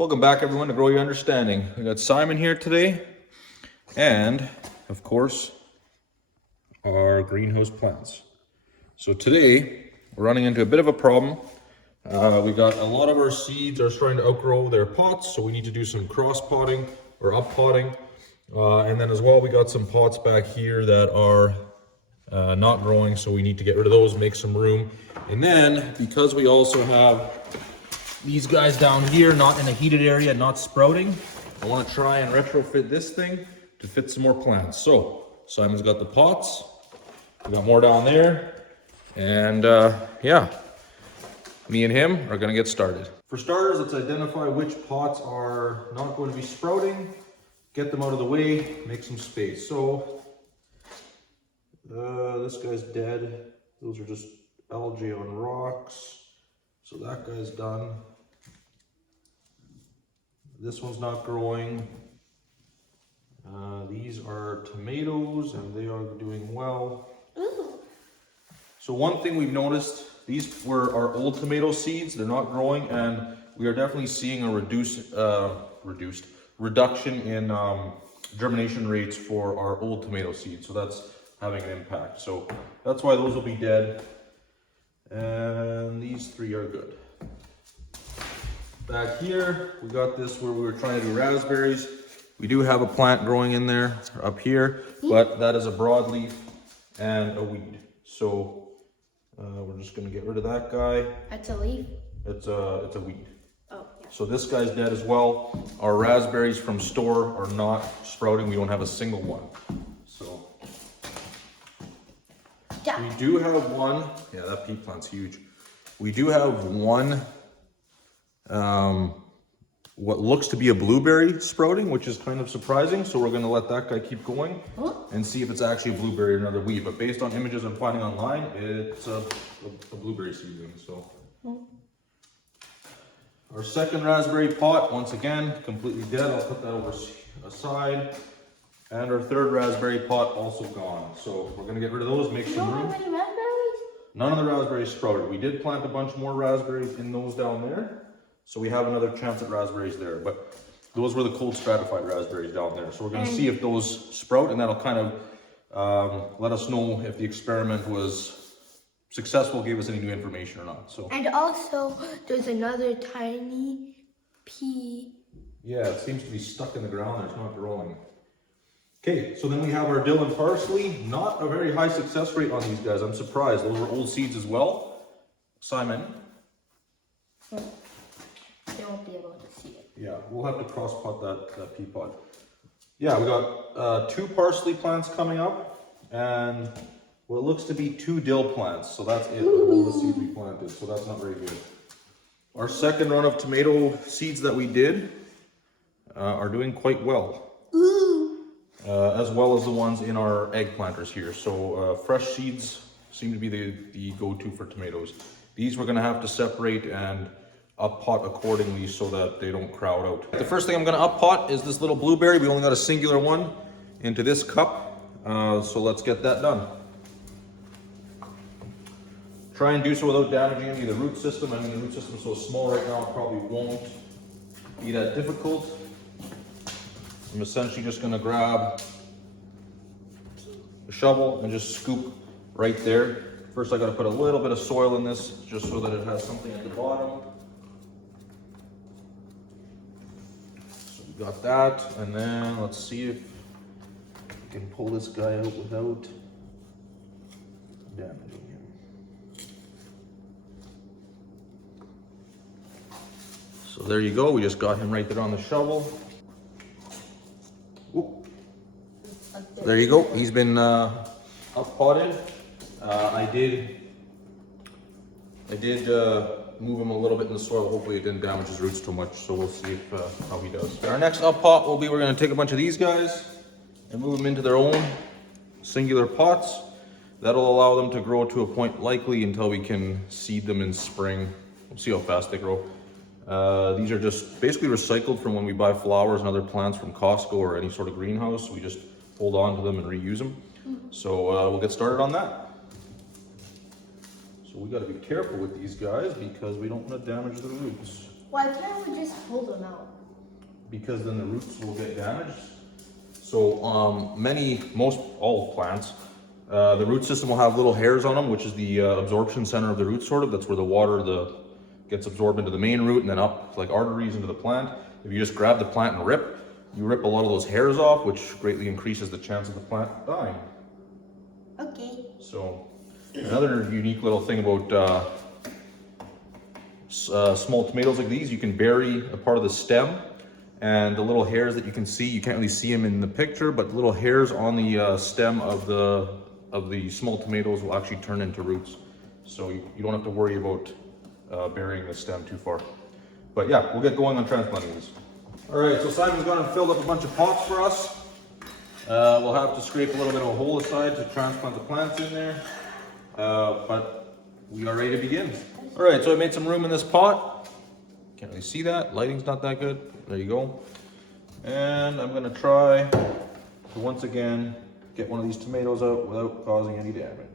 Welcome back, everyone, to Grow Your Understanding. We got Simon here today, and of course, our greenhouse plants. So today, we're running into a bit of a problem. We got a lot of our seeds are starting to outgrow their pots, so we need to do some cross potting or up potting. And then as well, we got some pots back here that are not growing, so we need to get rid of those, make some room. And then, because we also have these guys down here, not in a heated area, not sprouting, I want to try and retrofit this thing to fit some more plants. So Simon's got the pots, we got more down there, and yeah, me and him are going to get started. For starters, let's identify which pots are not going to be sprouting, get them out of the way, make some space. So this guy's dead. Those are just algae on rocks. So that guy's done. This one's not growing. These are tomatoes and they are doing well. Ooh. So one thing we've noticed, these were our old tomato seeds. They're not growing, and we are definitely seeing a reduction in germination rates for our old tomato seeds. So that's having an impact. So that's why those will be dead. And these three are good. Back here, we got this where we were trying to do raspberries. We do have a plant growing in there up here, but that is a broadleaf and a weed. So we're just gonna get rid of that guy. That's a leaf? It's a weed. Oh, yeah. So this guy's dead as well. Our raspberries from store are not sprouting. We don't have a single one. So yeah. We do have one. Yeah, that pea plant's huge. We do have one what looks to be a blueberry sprouting, which is kind of surprising. So we're going to let that guy keep going and see if it's actually a blueberry or another weed. But based on images I'm finding online, it's a blueberry seedling. So our second raspberry pot, once again, completely dead. I'll put that over aside. And our third raspberry pot also gone. So we're going to get rid of those, make some room. Any raspberries? None of the raspberries sprouted. We did plant a bunch more raspberries in those down there. So we have another chance at raspberries there, but those were the cold stratified raspberries down there. So we're going to see if those sprout, and that'll kind of let us know if the experiment was successful, gave us any new information or not. So. And also, there's another tiny pea. Yeah, it seems to be stuck in the ground there. It's not growing. Okay, so then we have our dill and parsley. Not a very high success rate on these guys. I'm surprised. Those were old seeds as well. Simon. They won't be able to see it. Yeah, we'll have to cross pot that pea pod. Yeah, we got 2 parsley plants coming up, and what looks to be 2 dill plants. So that's it. All the seeds we planted. So that's not very good. Our second run of tomato seeds that we did are doing quite well. As well as the ones in our egg planters here. So fresh seeds seem to be the go-to for tomatoes. These we're gonna have to separate and up pot accordingly so that they don't crowd out. The first thing I'm gonna up pot is this little blueberry. We only got a singular one into this cup. So let's get that done. Try and do so without damaging any of the root system. I mean, the root system is so small right now, it probably won't be that difficult. I'm essentially just gonna grab a shovel and just scoop right there. First I gotta put a little bit of soil in this just so that it has something at the bottom. So we got that, and then let's see if we can pull this guy out without damaging him. So there you go, we just got him right there on the shovel. There you go. He's been up potted. I did move him a little bit in the soil. Hopefully it didn't damage his roots too much. So we'll see how he does. Our next up pot will be, we're going to take a bunch of these guys and move them into their own singular pots. That'll allow them to grow to a point likely until we can seed them in spring. We'll see how fast they grow. These are just basically recycled from when we buy flowers and other plants from Costco or any sort of greenhouse. We just hold on to them and reuse them. So we'll get started on that. So we got to be careful with these guys because we don't want to damage the roots. Why can't we just pull them out? Because then the roots will get damaged. So all plants, the root system will have little hairs on them, which is the absorption center of the root sort of. That's where the water gets absorbed into the main root and then up like arteries into the plant. If you just grab the plant and you rip a lot of those hairs off, which greatly increases the chance of the plant dying. Okay. So another unique little thing about small tomatoes like these, you can bury a part of the stem, and the little hairs that you can see, you can't really see them in the picture, but the little hairs on the stem of the small tomatoes will actually turn into roots. So you don't have to worry about burying the stem too far. But yeah, we'll get going on transplanting these. All right, so Simon's gone and filled up a bunch of pots for us. We'll have to scrape a little bit of a hole aside to transplant the plants in there, but we are ready to begin. All right, so I made some room in this pot. Can't really see that, lighting's not that good. There you go. And I'm gonna try to once again get one of these tomatoes out without causing any damage.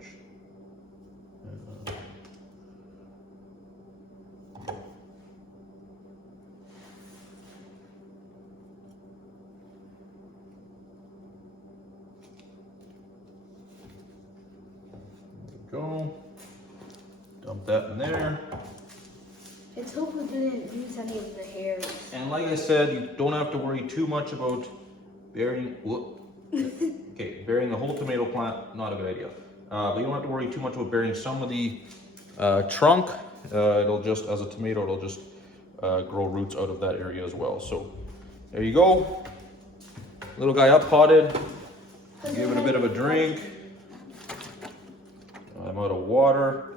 Go. Dump that in there. Let's hope we didn't lose any of the hairs. And like I said, you don't have to worry too much about burying. Okay, burying the whole tomato plant, not a good idea. But you don't have to worry too much about burying some of the trunk. It'll just, as a tomato, it'll just grow roots out of that area as well. So there you go. Little guy up potted. Give it a bit of a drink. I'm out of water.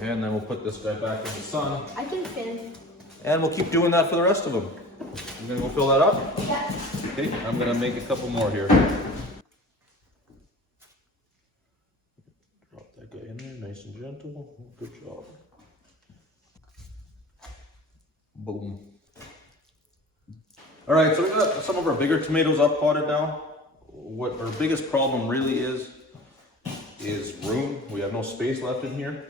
And then we'll put this guy back in the sun. I can finish. And we'll keep doing that for the rest of them. You gonna go fill that up? Yeah. Okay, I'm gonna make a couple more here. Drop that guy in there, nice and gentle. Good job. Boom. All right, so we got some of our bigger tomatoes up potted now. What our biggest problem really is room. We have no space left in here.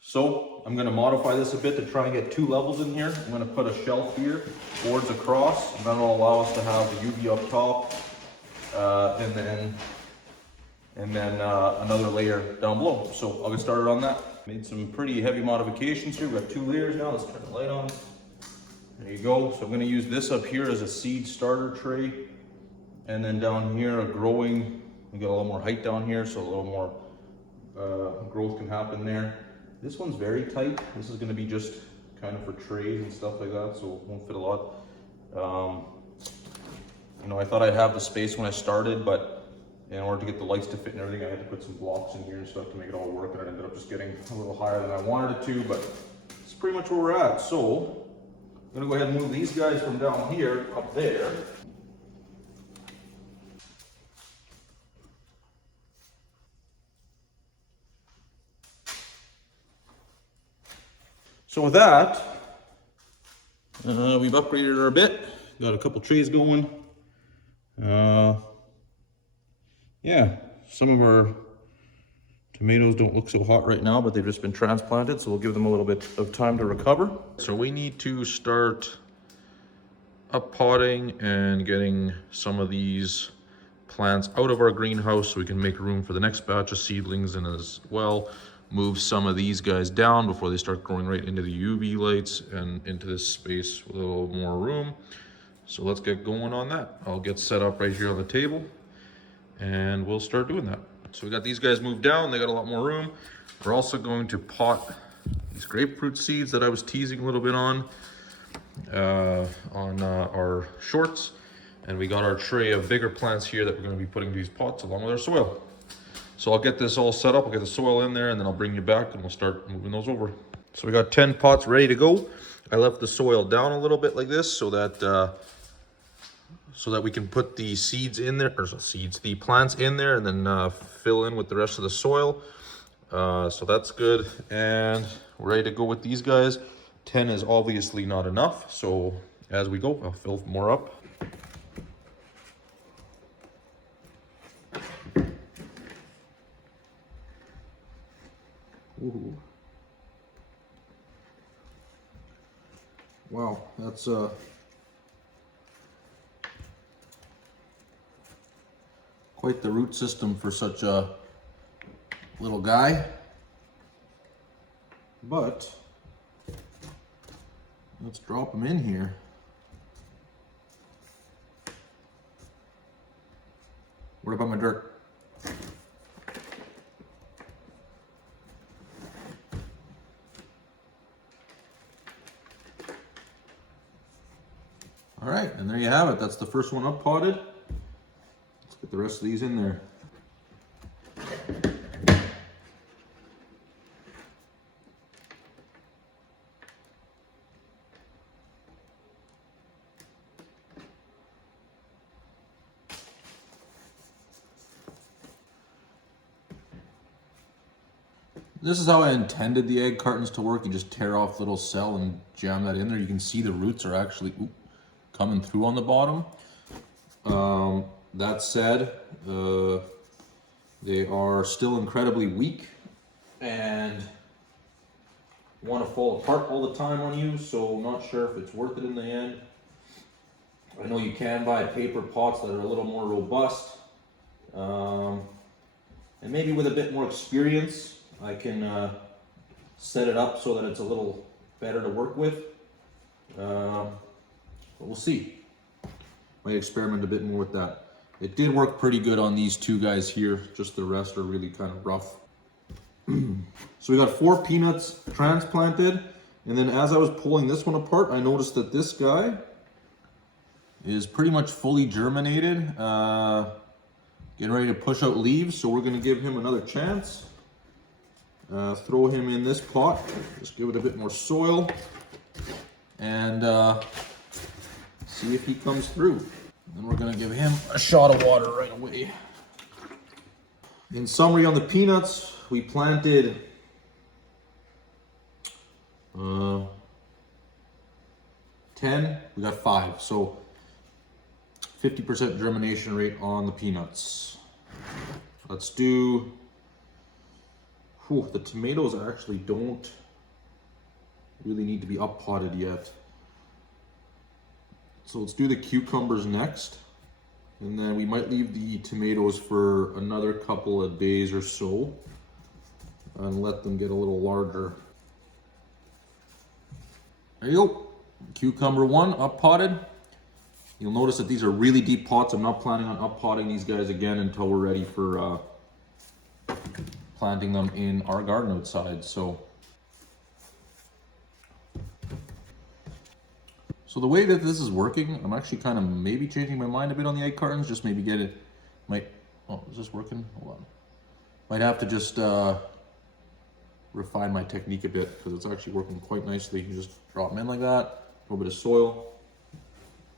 So I'm gonna modify this a bit to try and get 2 levels in here. I'm gonna put a shelf here, boards across, and that'll allow us to have the UV up top, and then another layer down below. So I'll get started on that. Made some pretty heavy modifications here. We've got 2 layers now. Let's turn the light on. There you go. So I'm gonna use this up here as a seed starter tray. And then down here, we got a little more height down here, so a little more growth can happen there. This one's very tight. This is gonna be just kind of for trays and stuff like that, so it won't fit a lot. You know, I thought I'd have the space when I started, but in order to get the lights to fit and everything, I had to put some blocks in here and stuff to make it all work, and it ended up just getting a little higher than I wanted it to, but it's pretty much where we're at. So I'm gonna go ahead and move these guys from down here up there. So with that, we've upgraded her a bit. Got a couple trays going. Yeah, some of our tomatoes don't look so hot right now, but they've just been transplanted, so we'll give them a little bit of time to recover. So we need to start up potting and getting some of these plants out of our greenhouse so we can make room for the next batch of seedlings, and as well move some of these guys down before they start growing right into the UV lights and into this space with a little more room. So let's get going on that. I'll get set up right here on the table and we'll start doing that. So we got these guys moved down, they got a lot more room. We're also going to pot these grapefruit seeds that I was teasing a little bit on our shorts. And we got our tray of bigger plants here that we're going to be putting these pots along with our soil. So I'll get this all set up, I'll get the soil in there, and then I'll bring you back and we'll start moving those over. So we got 10 pots ready to go. I left the soil down a little bit like this so that we can put the seeds in there, or the plants in there, and then fill in with the rest of the soil. So that's good, and we're ready to go with these guys. 10 is obviously not enough, so as we go, I'll fill more up. Ooh. Wow, that's quite the root system for such a little guy. But let's drop him in here. What about my dirt? All right, and there you have it. That's the first one up potted. Let's get the rest of these in there. This is how I intended the egg cartons to work. You just tear off little cell and jam that in there. You can see the roots are actually coming through on the bottom. That said, they are still incredibly weak and want to fall apart all the time on you, so I'm not sure if it's worth it in the end. I know you can buy paper pots that are a little more robust, and maybe with a bit more experience I can set it up so that it's a little better to work with, but we'll see. Might experiment a bit more with that. It did work pretty good on these two guys here, just the rest are really kind of rough. So we got 4 peanuts transplanted, and then as I was pulling this one apart, I noticed that this guy is pretty much fully germinated, getting ready to push out leaves, so we're gonna give him another chance. Throw him in this pot, just give it a bit more soil, and see if he comes through. Then we're gonna give him a shot of water right away. In summary on the peanuts, we planted 10, we got 5, so 50% germination rate on the peanuts. Let's do, the tomatoes actually don't really need to be up potted yet. So let's do the cucumbers next, and then we might leave the tomatoes for another couple of days or so and let them get a little larger. There you go, cucumber 1 up potted. You'll notice that these are really deep pots. I'm not planning on up potting these guys again until we're ready for planting them in our garden outside. So the way that this is working, I'm actually kind of maybe changing my mind a bit on the egg cartons, just maybe get it, oh, is this working? Hold on. Might have to just refine my technique a bit because it's actually working quite nicely. You just drop them in like that, a little bit of soil,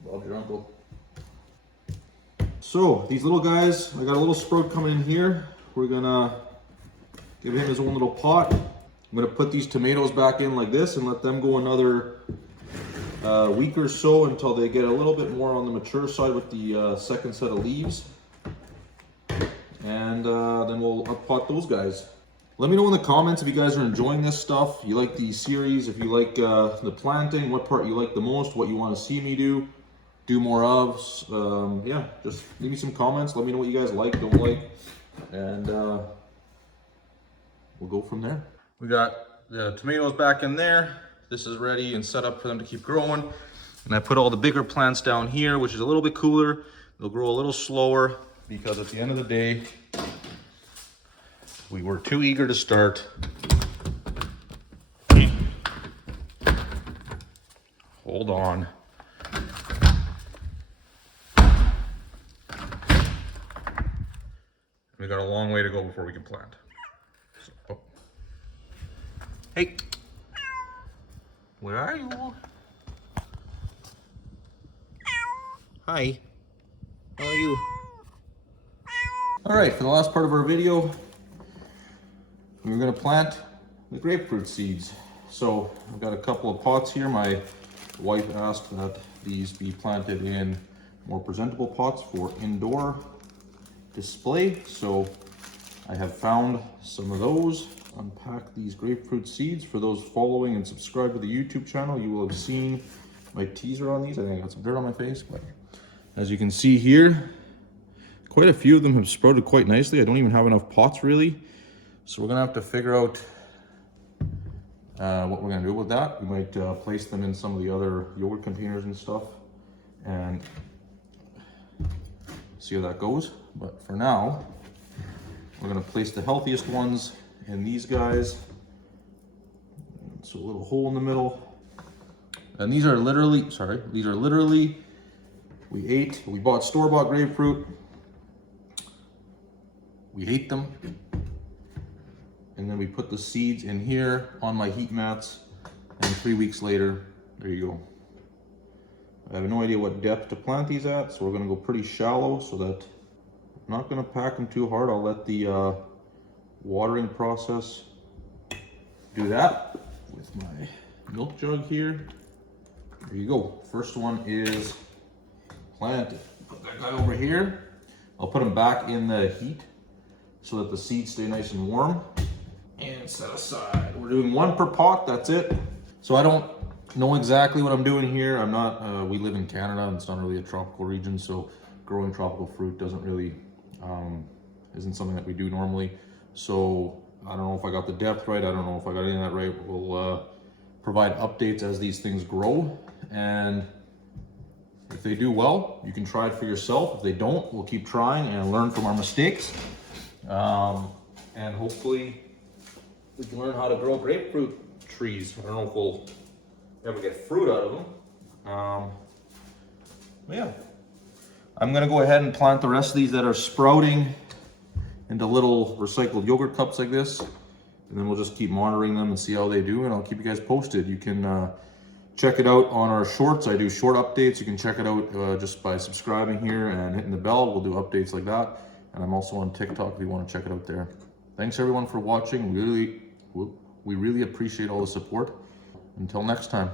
Bob your uncle. So these little guys, I got a little sprout coming in here. We're gonna give him his own little pot. I'm gonna put these tomatoes back in like this and let them go another week or so until they get a little bit more on the mature side with the second set of leaves. And then we'll up-pot those guys. Let me know in the comments if you guys are enjoying this stuff, you like the series, if you like the planting, what part you like the most, what you want to see me do more of. Yeah, just leave me some comments, let me know what you guys like, don't like, and we'll go from there. We got the tomatoes back in there. This is ready and set up for them to keep growing. And I put all the bigger plants down here, which is a little bit cooler. They'll grow a little slower because at the end of the day, we were too eager to start. Hold on. We got a long way to go before we can plant. So, oh. Hey. Where are you? Hi. How are you? All right, for the last part of our video, we're gonna plant the grapefruit seeds. So I've got a couple of pots here. My wife asked that these be planted in more presentable pots for indoor display. So I have found some of those. unpack these grapefruit seeds. For those following and subscribed to the YouTube channel, you will have seen my teaser on these. I think I got some dirt on my face, but as you can see here, quite a few of them have sprouted quite nicely. I don't even have enough pots really. So we're gonna have to figure out what we're gonna do with that. We might place them in some of the other yogurt containers and stuff and see how that goes. But for now, we're gonna place the healthiest ones in these guys. So a little hole in the middle. And these are literally, we bought store-bought grapefruit. We ate them. And then we put the seeds in here on my heat mats, and 3 weeks later, there you go. I have no idea what depth to plant these at, so we're gonna go pretty shallow so that I'm not gonna pack them too hard. I'll let the watering process do that with my milk jug here. There you go. First one is planted. Put that guy over here. I'll put him back in the heat so that the seeds stay nice and warm. And set aside. We're doing one per pot, that's it. So I don't know exactly what I'm doing here. I'm not, we live in Canada and it's not really a tropical region, so growing tropical fruit doesn't really, isn't something that we do normally. So I don't know if I got the depth right. I don't know if I got any of that right. We'll provide updates as these things grow. And if they do well, you can try it for yourself. If they don't, we'll keep trying and learn from our mistakes. And hopefully, we can learn how to grow grapefruit trees. I don't know if we'll ever get fruit out of them. But yeah, I'm gonna go ahead and plant the rest of these that are sprouting into little recycled yogurt cups like this. And then we'll just keep monitoring them and see how they do, and I'll keep you guys posted. You can check it out on our shorts. I do short updates. You can check it out just by subscribing here and hitting the bell. We'll do updates like that. And I'm also on TikTok if you want to check it out there. Thanks everyone for watching. We really appreciate all the support. Until next time.